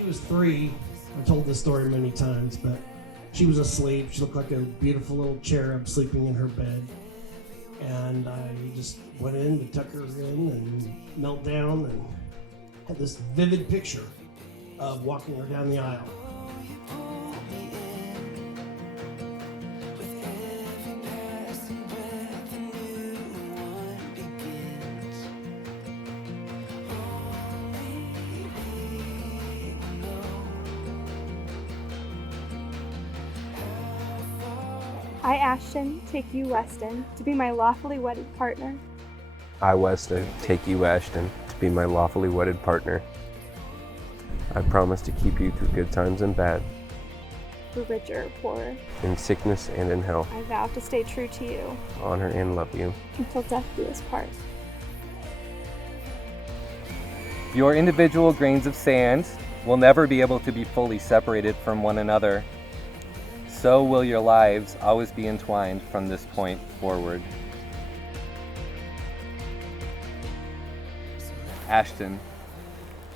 She was 3. I've told this story many times, but she was asleep. She looked like a beautiful little cherub sleeping in her bed. And I just went in to tuck her in and knelt down and had this vivid picture of walking her down the aisle. I, Ashton, take you, Weston, to be my lawfully wedded partner. I, Weston, take you, Ashton, to be my lawfully wedded partner. I promise to keep you through good times and bad, For richer or poorer, in sickness and in health, I vow to stay true to you honor and love you. until death do us part. Your individual grains of sand will never be able to be fully separated from one another. So will your lives always be entwined from this point forward. Ashton,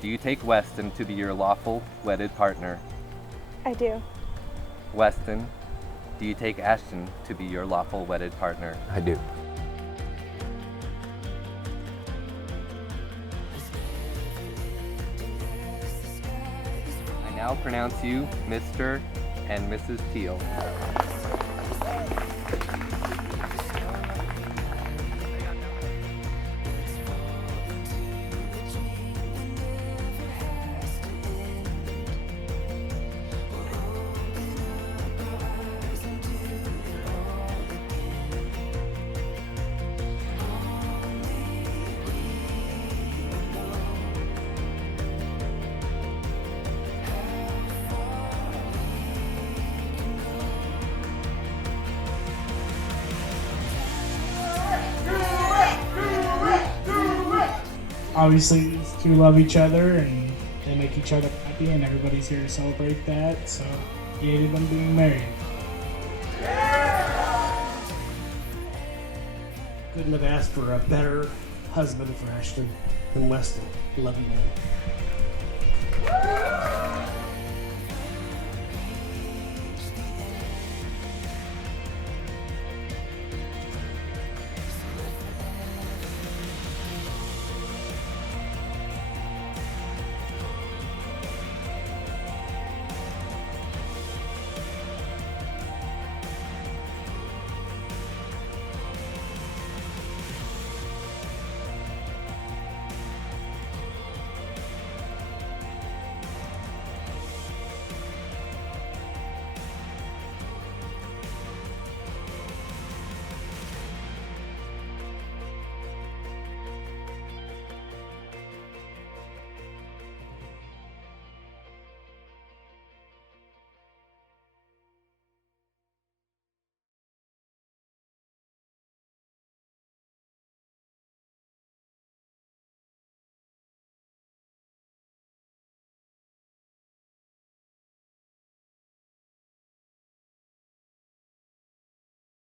do you take Weston to be your lawful wedded partner? I do. Weston, do you take Ashton to be your lawful wedded partner? I do. I now pronounce you Mr. and Mrs. Teal. Obviously, these two love each other and they make each other happy, and everybody's here to celebrate that. So, yay to them being married. Couldn't have asked for a better husband for Ashton than Weston. Love you, man.